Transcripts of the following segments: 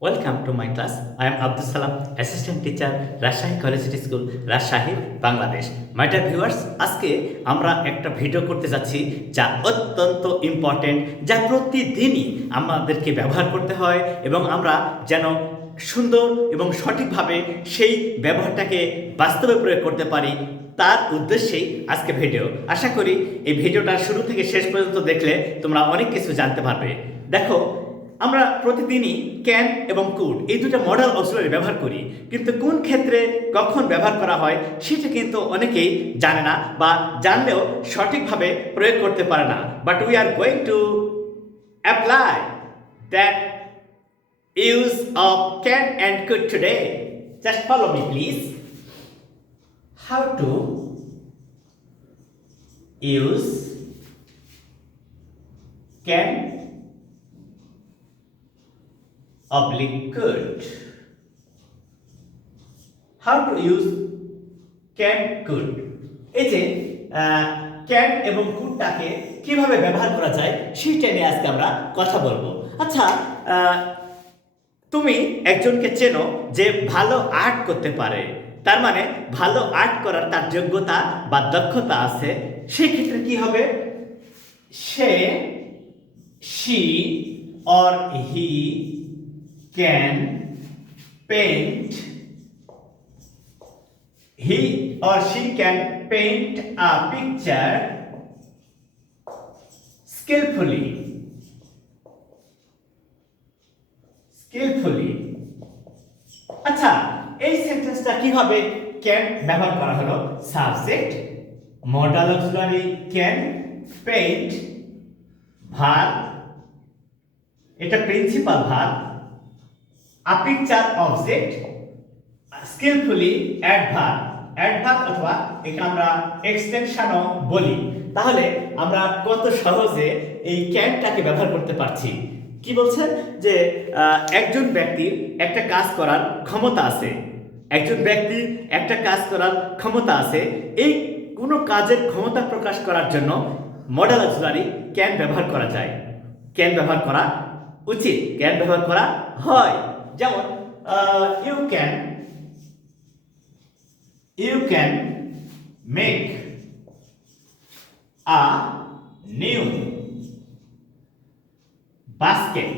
Welcome to my class. I am Abdus Salam, Assistant Teacher, Rajshahi Collegiate School, Rajshahi, Bangladesh. My dear viewers, আজকে আমরা একটা video করতে যাচ্ছি যা অত্যন্ত ইম্পর্টেন্ট, যা প্রতিদিনই আমাদেরকে ব্যবহার করতে হয় এবং আমরা যেন সুন্দর এবং সঠিকভাবে সেই ব্যবহারটাকে বাস্তবে প্রয়োগ করতে পারি তার উদ্দেশ্যেই আজকে ভিডিও। আশা করি এই ভিডিওটা শুরু থেকে শেষ পর্যন্ত দেখলে তোমরা অনেক কিছু জানতে পারবে। দেখো, আমরা প্রতিদিনই ক্যান এবং কুড এই দুটো মডেল অক্সিলারি ব্যবহার করি, কিন্তু কোন ক্ষেত্রে কখন ব্যবহার করা হয় সেটা কিন্তু অনেকেই জানে না বা জানলেও সঠিকভাবে প্রয়োগ করতে পারে না। But we are going to apply that use of can and could today. Just follow me please. How to use can oblique could. How to use can could. এই যে ক্যান এবং কুডটাকে কিভাবে ব্যবহার করা যায় সেটা নিয়ে আজকে আমরা কথা বলবো। আচ্ছা, তুমি একজনকে চেনো যে ভালো আর্ট করতে পারে, তার মানে ভালো আর্ট করার তার যোগ্যতা বা দক্ষতা আছে। সেই ক্ষেত্রে কি হবে? সে, she or he can paint, he or she can paint a picture skillfully. আচ্ছা, এই সেন্টেন্সটা কিভাবে ক্যান ব্যবহার করা হলো? Subject, modal auxiliary can, paint verb, এটা principal verb, a picture object, skillfully adverb, adverb অথবা একে আমরা এক্সটেনশনও বলি। তাহলে আমরা কত সহজে এই ক্যানটাকে ব্যবহার করতে পারছি। কি বলছেন? যে একজন ব্যক্তির একটা কাজ করার ক্ষমতা আছে, একজন ব্যক্তির একটা কাজ করার ক্ষমতা আছে। এই কোনো কাজের ক্ষমতা প্রকাশ করার জন্য মডেল অক্সিলারি ক্যান ব্যবহার করা যায়, ক্যান ব্যবহার করা উচিত, ক্যান ব্যবহার করা হয়। যেমন you can make a new basket.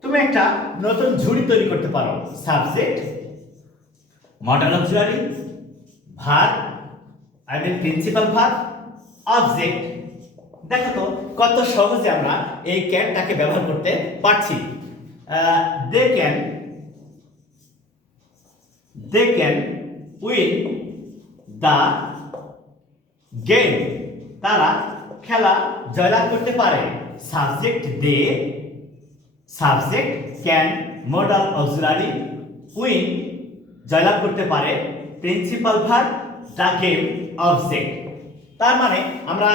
তুমি একটা নতুন ঝুড়ি তৈরি করতে পারো। Subject, modal auxiliary, verb I mean principal verb, object. দেখো তো কত সহজে আমরা এই ক্যানটাকে ব্যবহার করতে পারছি। they can win the game. তারা খেলা জয়লাভ করতে পারে। Subject they, subject can, modal auxiliary win জয়লাভ করতে পারে, principal verb the game, object. তার মানে আমরা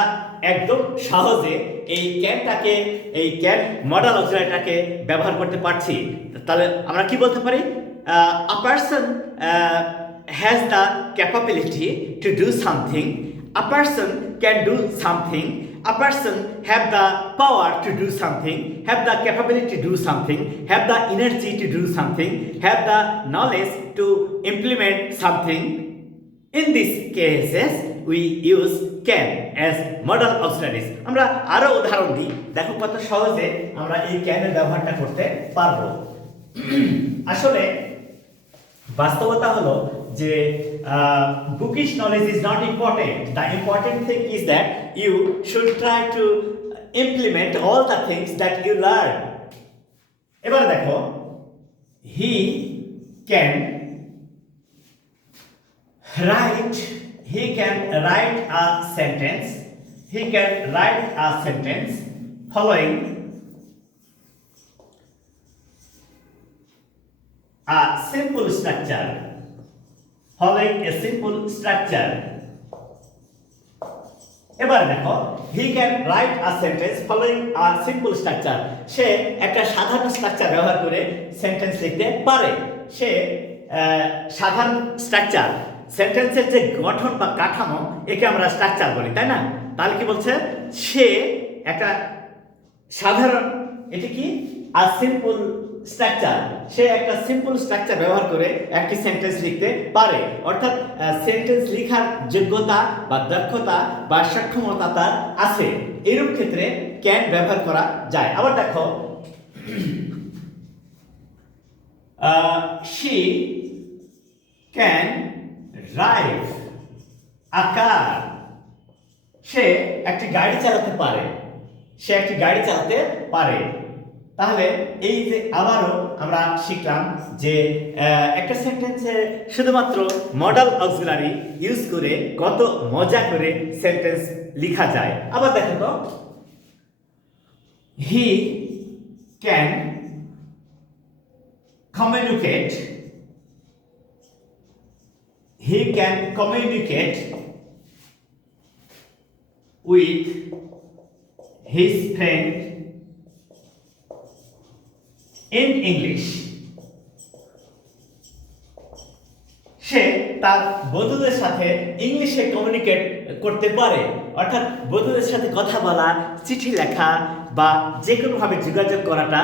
একদম সহজে এই ক্যানটাকে, এই ক্যান মডেল অক্সিলারিটাকে ব্যবহার করতে পারছি। তাহলে আমরা কি বলতে পারি? A person has the capability to do something. A person can do something. A person have the power to do something, have the capability to do something, have the energy to do something, have the knowledge to implement something. In these cases we use can as model auxiliaries. আমরা আরো উদাহরণ দিই, দেখো কত সহজে আমরা এই ক্যানের ব্যবহারটা করতে পারবো। আসলে বাস্তবতা হলো যে bookish knowledge is not important. The important thing is that you should try to implement all the things that you learn. এবার দেখো, he can write, he can write a sentence, he can write a sentence following a simple structure, following a simple structure. এবার দেখো, he can write a sentence following a simple structure. সে একটা সাধারণ structure ব্যবহার করে sentence লিখতে পারে। সে সাধারণ structure, সেন্টেন্সের যে গঠন বা কাঠামো, একে আমরা স্ট্রাকচার বলি, তাই না? তাহলে কি বলছে? সে একটা সাধারণ এটি কি আ সিম্পল স্ট্রাকচার, সে একটা সিম্পল স্ট্রাকচার ব্যবহার করে একটি সেন্টেন্স লিখতে পারে, অর্থাৎ সেন্টেন্স লেখার যোগ্যতা বা দক্ষতা বা সক্ষমতা তার আছে। এরূপ ক্ষেত্রে ক্যান ব্যবহার করা যায়। আবার দেখো, she can drive a car, সে একটি গাড়ি চালাতে পারে, সে একটি গাড়ি চালাতে পারে। তাহলে এই যে আবারও আমরা শিখলাম যে একটা সেন্টেন্সে শুধুমাত্র মডাল অক্সিলারি ইউজ করে কত মজা করে সেন্টেন্স লেখা যায়। আবার দেখো তো, he can communicate, he can communicate with his friend in English, সে তার বন্ধুদের সাথে ইংলিশে কমিউনিকেট করতে পারে, অর্থাৎ বন্ধুদের সাথে কথা বলা, চিঠি লেখা বা যে কোনোভাবে যোগাযোগ করাটা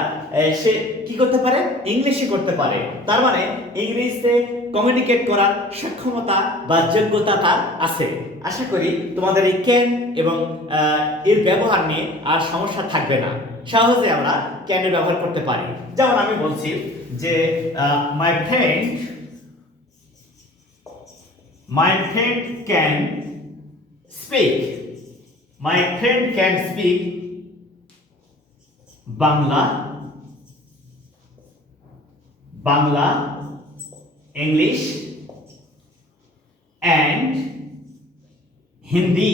সে কি করতে পারে, ইংলিশে করতে পারে। তার মানে ইংলিশে কমিউনিকেট করার সক্ষমতা বা যোগ্যতা তার আছে। আশা করি তোমাদের এই ক্যান এবং এর ব্যবহার নিয়ে আর সমস্যা থাকবে না, সহজে আমরা ক্যানের ব্যবহার করতে পারি। যেমন আমি বলছি যে my friend can speak, my friend can speak Bangla, English and Hindi.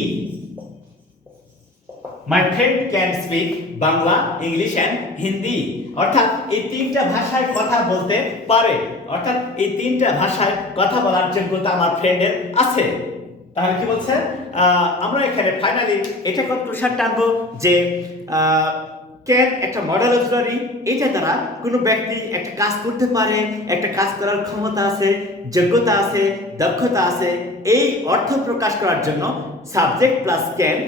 My friend can speak Bangla, English and Hindi. অর্থাৎ এই তিনটা ভাষায় কথা বলতে পারে, অর্থাৎ এই তিনটা ভাষায় কথা বলার যোগ্যতা আমার ফ্রেন্ডের আছে। তাহলে কি বলছে, আমরা এখানে ফাইনালি এটা কনক্লুশন টানবো যে ক্যান একটা মডেল অক্সিলারি, এটা দ্বারা কোনো ব্যক্তি একটা কাজ করতে পারে, একটা কাজ করার ক্ষমতা আছে, যোগ্যতা আছে, দক্ষতা আছে, এই অর্থ প্রকাশ করার জন্য সাবজেক্ট প্লাস ক্যান।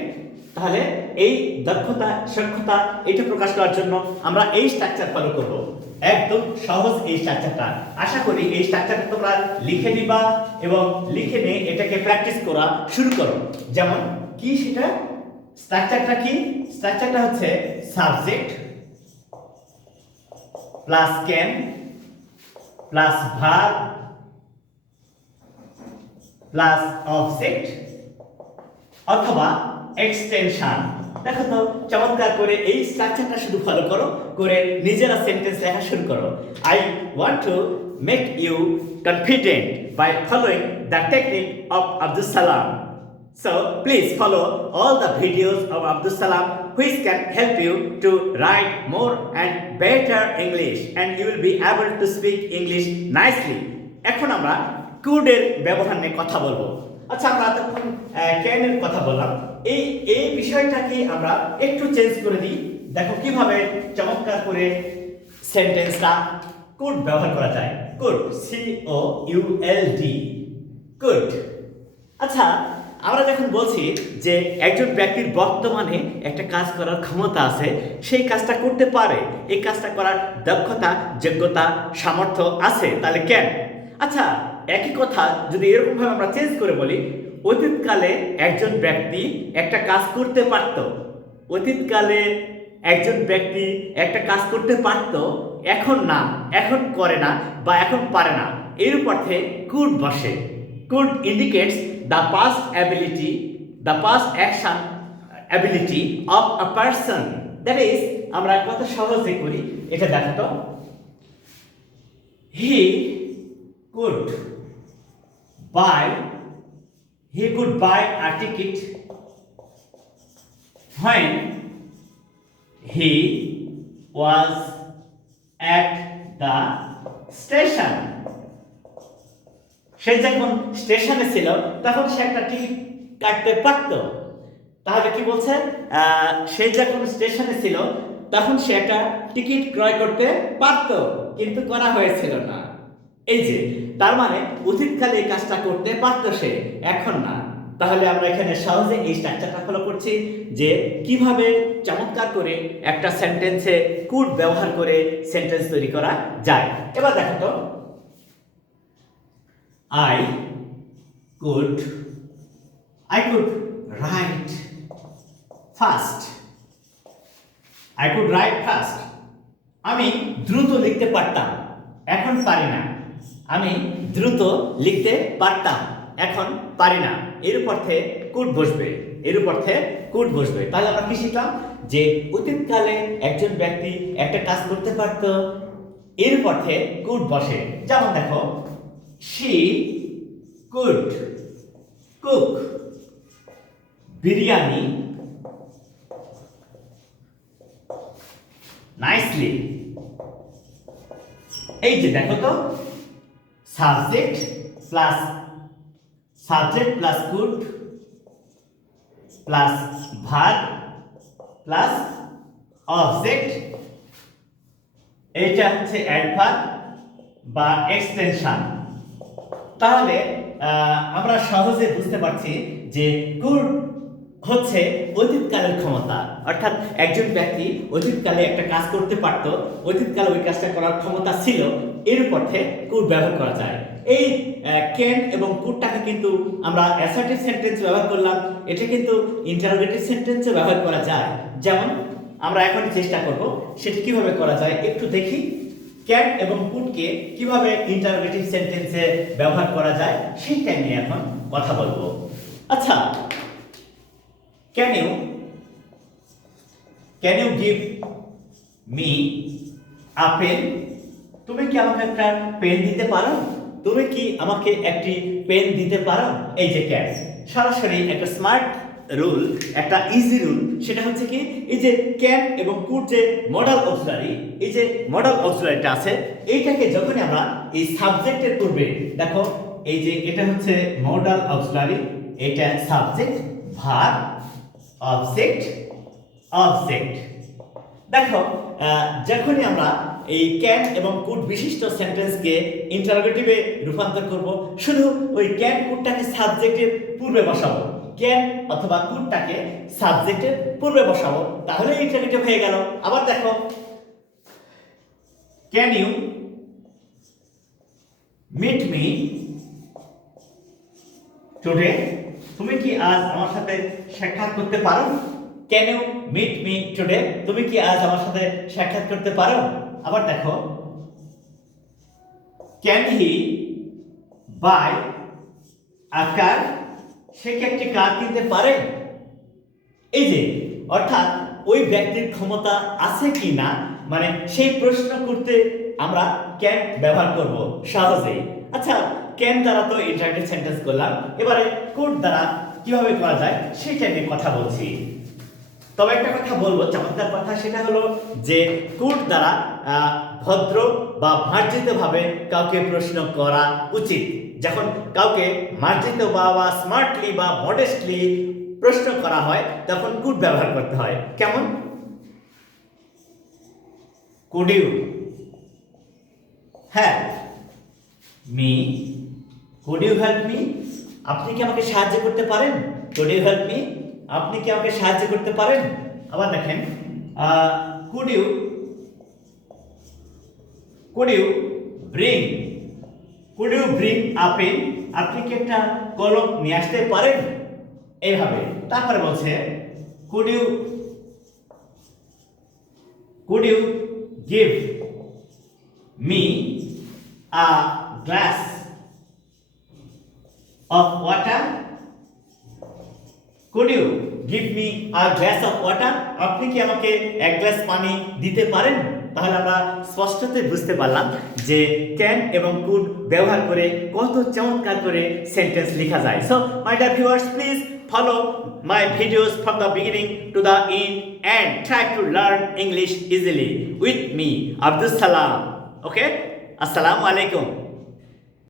তাহলে এই দক্ষতা সক্ষমতা এটা প্রকাশ করার জন্য আমরা এই স্ট্রাকচার ফলো করব। একদম সহজ এই স্ট্রাকচারটা। আশা করি এই স্ট্রাকচারটা তোমরা লিখে নিবা এবং লিখে নিয়ে এটাকে প্র্যাকটিস করা শুরু করো। যেমন কি সেটা স্ট্রাকচারটা কি, স্ট্রাকচারটা হচ্ছে subject plus can plus verb plus object অথবা এক্সটেনশন। দেখো তো চমৎকার করে এই স্ট্রাকচারটা শুধু ফলো করো, করে নিজেরা সেন্টেন্স লেখা শুরু করো। I want to make you confident by following the technique of Abdus Salam. So please follow all the videos of Abdus Salam which can help you to write more and better English and you will be able to speak English nicely. এখন আমরা কুডের ব্যবহার নিয়ে কথা বলবো। আচ্ছা, আমরা তখন ক্যানের কথা বললাম, এই বিষয়টাকে আমরা একটু চেঞ্জ করে দিই। দেখো কিভাবে চমৎকার করে সেন্টেন্সটা কুড ব্যবহার করা যায়। Could, COULD, could. আচ্ছা, আমরা যখন বলছি যে একজন ব্যক্তির বর্তমানে একটা কাজ করার ক্ষমতা আছে, সেই কাজটা করতে পারে, এই কাজটা করার দক্ষতা, যোগ্যতা, সামর্থ্য আছে, তাহলে ক্যান। আচ্ছা, একই কথা যদি এরকমভাবে আমরা চেঞ্জ করে বলি, অতীতকালে একজন ব্যক্তি একটা কাজ করতে পারত, অতীতকালে একজন ব্যক্তি একটা কাজ করতে পারত, এখন না, এখন করে না বা এখন পারে না, এর অর্থে কুড বসে। Could indicates the past ability, the past action ability of a person. That is, আমরা কত সহজে করি এটা দেখো তো, হি could buy a ticket when he was at the station. সে যখন স্টেশনে ছিল তখন সে একটা টিকিট কাটতে পারত। তাহলে কি বলছে, সে যখন স্টেশনে ছিল তখন সে একটা টিকিট ক্রয় করতে পারত, কিন্তু করা হয়েছিল না। এই যে, তার মানে অতীতকালে এই কাজটা করতে পারত সে, এখন না। তাহলে আমরা এখানে সহজে এই স্ট্রাকচারটা ফলো করছি যে কিভাবে চমৎকার করে একটা সেন্টেন্সে কুড ব্যবহার করে সেন্টেন্স তৈরি করা যায়। এবার দেখো তো, I could write fast. I could write fast. আমি দ্রুত লিখতে পারতাম, এখন পারি না। আমি দ্রুত লিখতে পারতাম, এখন পারি না। এর অর্থে কুড বসবে, এর অর্থে কুড বসবে। তাহলে আমরা কি শিখলাম যে অতীতকালে একজন ব্যক্তি একটা কাজ করতে পারত, এর অর্থে কুড বসে। যেমন দেখো, she could cook biryani nicely. এই যে দেখো তো, subject plus could plus verb plus object, এটা হচ্ছে অ্যাডভার্ব বা এক্সটেনশন। তাহলে আমরা সহজে বুঝতে পারছি যে কুড হচ্ছে অতীতকালের ক্ষমতা, অর্থাৎ একজন ব্যক্তি অতীতকালে একটা কাজ করতে পারত, অতীতকালে ওই কাজটা করার ক্ষমতা ছিল, এর অর্থে কুড ব্যবহার করা যায়। এই ক্যান এবং কুডটাকে কিন্তু আমরা অ্যাসার্টিভ সেন্টেন্স ব্যবহার করলাম, এটা কিন্তু ইন্টারোগেটিভ সেন্টেন্সে ব্যবহার করা যায়। যেমন আমরা এখন চেষ্টা করব সেটা কিভাবে করা যায় একটু দেখি। ক্যান এবং কুডকে কিভাবে ইন্টারোগেটিভ সেন্টেন্সে ব্যবহার করা যায় সেইটা নিয়ে এখন কথা বলবো। আচ্ছা, can you give me a pen? তুমি কি আমাকে একটা পেন দিতে পারো? তুমি কি আমাকে একটি পেন দিতে পারো? এই যে ক্যান, সরাসরি একটা স্মার্ট রুল, একটা ইজি রুল, সেটা হচ্ছে কি, এই যে ক্যান এবং কুড যে মডাল অক্সিলারি, এই যে মডাল অক্সিলারিটা আছে, এইটাকে যখনই আমরা এই সাবজেক্টের পূর্বে, দেখো এই যে এটা হচ্ছে মডাল অক্সিলারি, এটা সাবজেক্ট, ভার্ব, অবজেক্ট। দেখো যখনই আমরা এই ক্যান এবং কুড বিশিষ্ট সেন্টেন্সকে ইন্টারোগেটিভে রূপান্তর করব, শুধু ওই ক্যান কুডটাকে সাবজেক্টের পূর্বে বসাবো, ক্যান অথবা কুডটাকে সাবজেক্টের পূর্বে বসাবো, তাহলে ইন্টারোগেটিভ হয়ে গেল। আবার দেখো, can you meet me today? তুমি কি আজ আমার সাথে সাক্ষাৎ করতে পারো? Can you meet me today? তুমি কি আজ আমার সাথে সাক্ষাৎ করতে পারো? আবার দেখো, ক্যান হি বাই আ কার? সে কি একটি কার কিনতে পারে? এই যে অর্থাৎ ওই ব্যক্তির ক্ষমতা আছে কি না, মানে সেই প্রশ্ন করতে আমরা ক্যান ব্যবহার করব সহজেই। আচ্ছা, ক্যান দ্বারা তো ইন্টারোগেটিভ সেন্টেন্স করলাম, এবারে কুড দ্বারা কিভাবে করা যায় সেটা নিয়ে কথা বলছি। তবে একটা কথা বলবো, চমৎকার কথা, সেটা হলো যে কুড দ্বারা ভদ্র বা মার্জিতভাবে কাউকে প্রশ্ন করা উচিত। যখন কাউকে মার্জিত বা স্মার্টলি বা মডেস্টলি প্রশ্ন করা হয় তখন কুড ব্যবহার করতে হয়। কেমন? Could you help me? Could you help me? আপনি কি আমাকে সাহায্য করতে পারেন? Could you help me? আপনি কি আমাকে সাহায্য করতে পারেন? আবার দেখেন, could you bring a pen? আপনি কি একটা কলম নিয়ে আসতে পারেন? এইভাবে। তারপরে বলছে, could you give me a glass of water? Could you give me a glass of water? আপনি কি আমাকে এক গ্লাস পানি দিতে পারেন? তাহলে আমরা স্পষ্টতই বুঝতে পারলাম যে ক্যান এবং কুড ব্যবহার করে কত চমৎকার করে সেন্টেন্স লেখা যায়। So my dear viewers, please follow my videos from the beginning to the end and try to learn English easily with me, Abdus Salam. Okay? Assalamu alaikum.